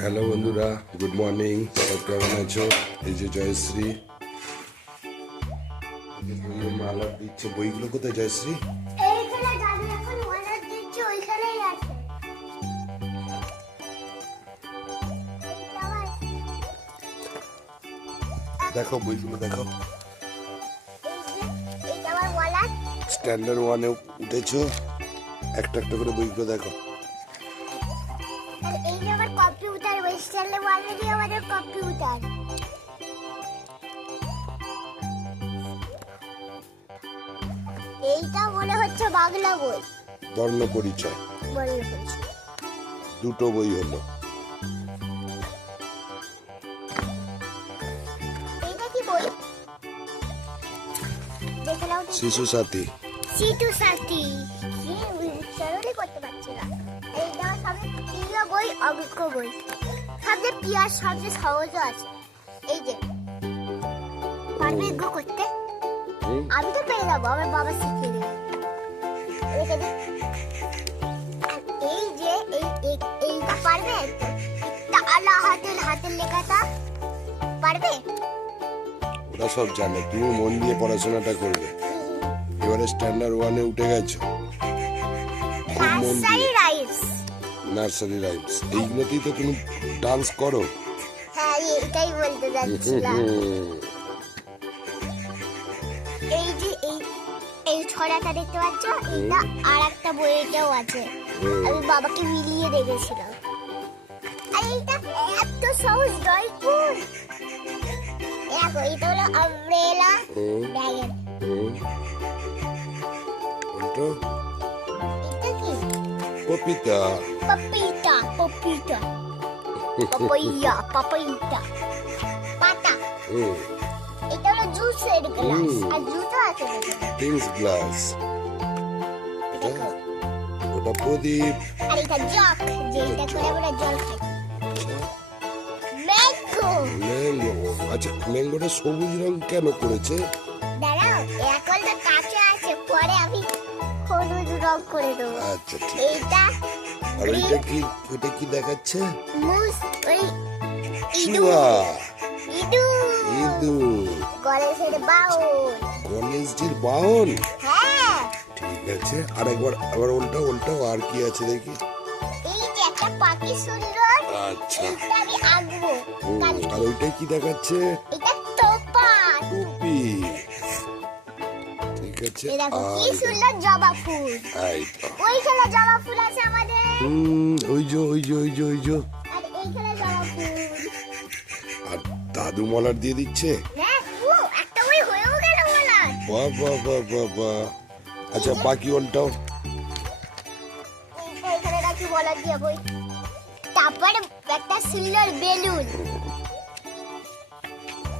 Hello বন্ধুরা, good morning. সব কেমন আছো? এই যে জয়শ্রী বইয়ের মালা দিচ্ছে। বইগুলো কোথায় জয়শ্রী? দেখো বইগুলো দেখো। স্ট্যান্ডার্ড ওয়ানে উঠেছো, একটা একটা করে বইগুলো দেখো। এই যে আমার কম্পিউটার, ওই স্ট্যান্ডার্ড ওয়ানে দিয়ে আমাদের কম্পিউটার। এইটা মনে হচ্ছে বাংলা বই। বর্ণ পরিচয় দুটো বই হলো। এইটা কি বই? দেখে নাও। শিশু সাথী। শিশু সাথী কি উচ্চারণই করতে পারছি না। এইটা সবচেয়ে প্রিয় বই, অভিজ্ঞ বই। সবচেয়ে প্রিয়, সবচেয়ে সহজ আছে। এই যে অভিজ্ঞ করতে আমি তো পেরে যাবো, আমার বাবা শিখিয়ে দেবে। রেখে দে। এই যে এইটা পারবে? আল্লাহ হাতের লেখাটা পারবে? ওরা সব জানে, তুমি মন দিয়ে পড়াশোনাটা করবে। এবারে স্ট্যান্ডার্ড ওয়ানে উঠে গেছো, খুব মন দিয়ে। নার্সারি রাইমস এইগুলোতেই তো তুমি ডান্স করো। হ্যাঁ, এটাই বলতে যাচ্ছিলাম। এই যে এই ছড়াটা দেখতে পাচ্ছ, এটা আর একটা বইটাও আছে। আমি বাবাকে মিলিয়ে দেখেছিলাম। আর এইটা এত সহজ নয়। কোন দেখো, এটা হলো আমব্রেলা ড্রাগন। এটা কি? পপিতা। পপিতা পাপাইয়া পাতা। এটা হলো জুসের গ্লাস, আর জুতো আছে ড্রিঙ্কস গ্লাস। ওটা প্রদীপ। আর এটা জগ, যেটা করে আমরা জল খাই। ম্যাঙ্গো। আচ্ছা, ম্যাঙ্গোটা সবুজ রং কেন করেছে? দাঁড়াও, এখন তো কাঁচা আছে, পরে আমি হলুদ রং করে দেবো। আচ্ছা ঠিক। এইটা আর ওইটা কি? ওটা কি দেখাচ্ছে? মুস, ওই ইঁদুর। গণেশের বাউল। গণেশজির বাহন। হ্যাঁ, ঠিক আছে, আর একবার আবার উল্টাও। আর কি আছে দেখি? এই যে একটা পাখি সুন্দর। আচ্ছা, এইটা আমি আঁকবো। আর ওইটা কি দেখাচ্ছে? এটা তোপা। টুপি। ঠিক আছে। এই দেখো কি সুন্দর জবা ফুল। ওইখানে জবা ফুল আছে আমাদের। ওই যে আর এইখানে জবা ফুল। আর দাদু মলার দিয়ে দিচ্ছে। হ্যাঁ, একটা বই হয়েও গেল বলা। বাহ। আচ্ছা, বাকি উল্টাও। এইখানে রাখি বলা দিয়ে বই। তারপরে একটা সুন্দর বেলুন।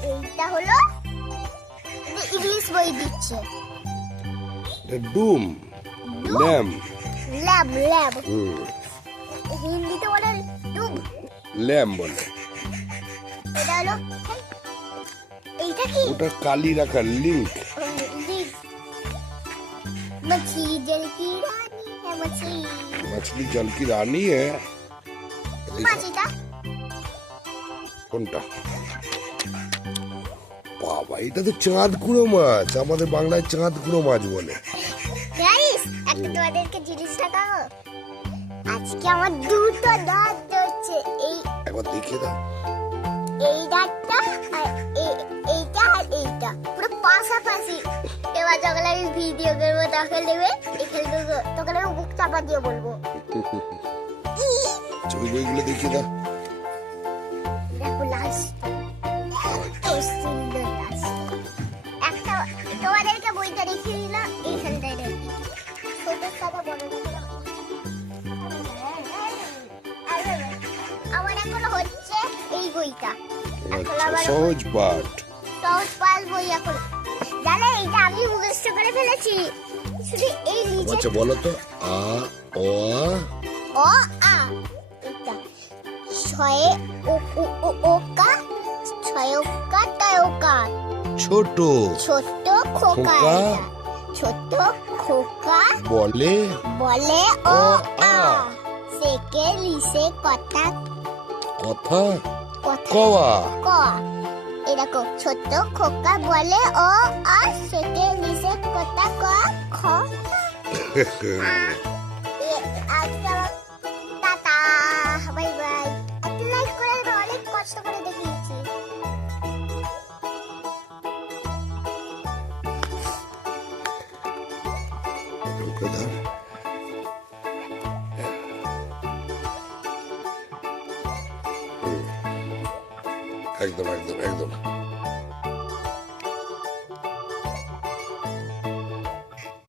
এইটা হলো ইংলিশ বই দিচ্ছে। ডুম। ল্যাব। হিন্দিতে বলে ডুব। ল্যাম বলে। এটা হলো, এইটা কি? ওটা কালি রাখার লিঙ্ক। मछली जल की रानी है मछली जल की रानी है। মাছিটা কোনটা? বাবা, এটা তো চাঁদকুড়ো মাছ। আমাদের বাংলায় চাঁদকুড়ো মাছ বলে। গাইস, একটা তোমাদেরকে জিনিস দেখাবো। আজকে আমার দুটো দাঁত ধরছে। একবার দেখিয়ে দাও। এই দাঁতটা আর এইটা আর এইটা পুরো পাশাপাশি। এবার যখন আমি ভিডিও করবো তখন দেবে, তখন আমি বুক চাপা দিয়ে বলবো। ছবি বইগুলো দেখিয়ে দাও। দেখো লাস্ট, এত সুন্দর লাস্ট। একটা তোমাদেরকে বইটা দেখিয়ে দিলাম। এইখানটায় দেখি ছোট কথা বড় কথা। আমার এখন হচ্ছে এই বইটা। সহজ পাঠ বই এখন। জানে, এইটা আমি মুখস্থ করে ফেলেছি। শুধু এই নিচে। আচ্ছা, বলো তো। ও আ। এটা ছয়ে ওকা, টায়োকা। ছোট খোকা। ছোট খোকা বলে ও আ। সেকে লিসে কথা কথা কথা কওয়া। ক। এই দেখো ছোট্ট খোকা বলে ও আর সেকে লিসে কথা ক খ। আজকে টাটা বাই বাই। একটা লাইক করে দেবে, অনেক কষ্ট করে দেখিয়েছি। কথা একদম একদম একদম